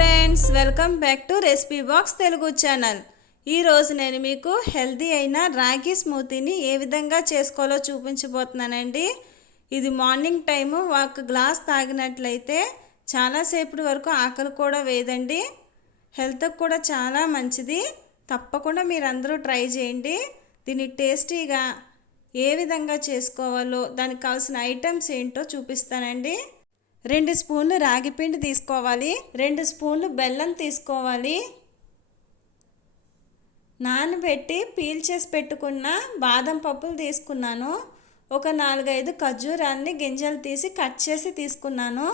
Friends, welcome back to recipe box Telugu channel. ఈరోజు నేను మీకు హెల్తీ అయిన రాగి స్మూతీని ఏ విధంగా చేసుకోవాలో చూపించబోతున్నానండి. ఇది మార్నింగ్ టైము ఒక గ్లాస్ తాగినట్లయితే చాలాసేపటి వరకు ఆకలి కూడా వేయదండి. హెల్త్కి కూడా చాలా మంచిది. తప్పకుండా మీరందరూ ట్రై చేయండి. దీన్ని టేస్టీగా ఏ విధంగా చేసుకోవాలో దానికి కావాల్సిన ఐటమ్స్ ఏంటో చూపిస్తానండి. 2 స్పూన్లు రాగి పిండి తీసుకోవాలి. 2 స్పూన్లు బెల్లం తీసుకోవాలి. నానబెట్టి పీల్ చేసి పెట్టుకున్న బాదం పప్పులు తీసుకున్నాను. ఒక 4-5 ఖర్జూరాన్ని గింజలు తీసి కట్ చేసి తీసుకున్నాను.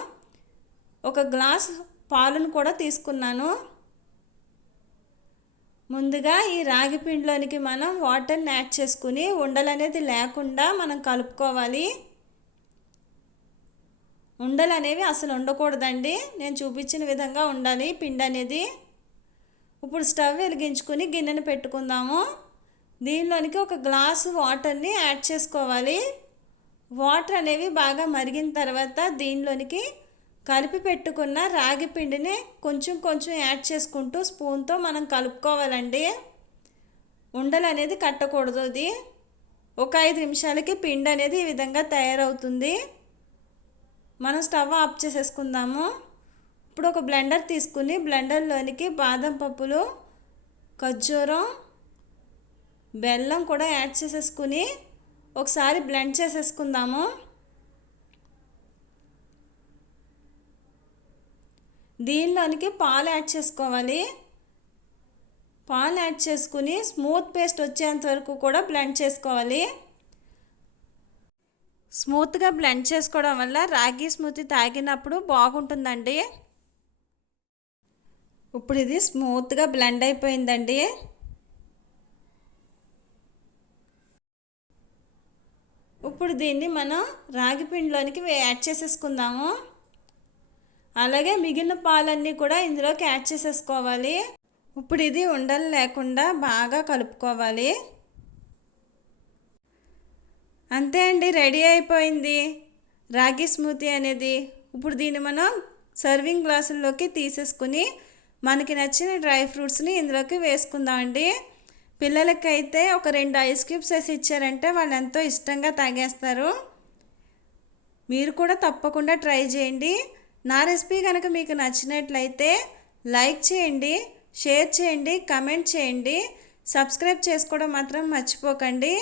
ఒక గ్లాస్ పాలను కూడా తీసుకున్నాను. ముందుగా ఈ రాగి పిండిలోనికి మనం వాటర్ని యాడ్ చేసుకుని ఉండలు అనేది లేకుండా మనం కలుపుకోవాలి. ఉండలు అనేవి అసలు ఉండకూడదండి. నేను చూపించిన విధంగా ఉండాలి పిండి అనేది. ఇప్పుడు స్టవ్ వెలిగించుకుని గిన్నెను పెట్టుకుందాము. దీనిలోనికి ఒక గ్లాసు వాటర్ని యాడ్ చేసుకోవాలి. వాటర్ అనేవి బాగా మరిగిన తర్వాత దీనిలోనికి కలిపి పెట్టుకున్న రాగి పిండిని కొంచెం కొంచెం యాడ్ చేసుకుంటూ స్పూన్తో మనం కలుపుకోవాలండి. ఉండలు అనేది కట్టకూడదు. ఇది ఒక 5 నిమిషాలకి పిండి అనేది ఈ విధంగా తయారవుతుంది. మనం స్టవ్ ఆఫ్ చేసేసుకుందాము. ఇప్పుడు ఒక బ్లెండర్ తీసుకుని బ్లెండర్లోనికి బాదం పప్పులు, ఖర్జూరం, బెల్లం కూడా యాడ్ చేసేసుకుని ఒకసారి బ్లెండ్ చేసేసుకుందాము. దీనిలోనికి పాలు యాడ్ చేసుకోవాలి. పాలు యాడ్ చేసుకుని స్మూత్ పేస్ట్ వచ్చేంత వరకు కూడా బ్లెండ్ చేసుకోవాలి. స్మూత్గా బ్లెండ్ చేసుకోవడం వల్ల రాగి స్మూతీ తాగినప్పుడు బాగుంటుందండి. ఇప్పుడు ఇది స్మూత్గా బ్లెండ్ అయిపోయిందండి. ఇప్పుడు దీన్ని మనం రాగి పిండిలోనికి యాడ్ చేసేసుకుందాము. అలాగే మిగిలిన పాలన్నీ కూడా ఇందులోకి యాడ్ చేసేసుకోవాలి. ఇప్పుడు ఇది ఉండలు లేకుండా బాగా కలుపుకోవాలి. అంతే అండి, రెడీ అయిపోయింది రాగి స్మూతీ అనేది. ఇప్పుడు దీన్ని మనం సర్వింగ్ గ్లాసుల్లోకి తీసేసుకుని మనకి నచ్చిన డ్రై ఫ్రూట్స్ని ఇందులోకి వేసుకుందామండి. పిల్లలకైతే ఒక 2 ఐస్ క్యూబ్స్ వేసి ఇచ్చారంటే వాళ్ళు ఎంతో ఇష్టంగా తాగేస్తారు. మీరు కూడా తప్పకుండా ట్రై చేయండి. నా రెసిపీ కనుక మీకు నచ్చినట్లయితే లైక్ చేయండి, షేర్ చేయండి, కమెంట్ చేయండి. సబ్స్క్రైబ్ చేసుకోవడం మాత్రం మర్చిపోకండి.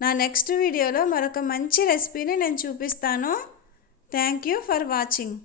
నా నెక్స్ట్ వీడియోలో మరొక మంచి రెసిపీని నేను చూపిస్తాను. Thank you for watching.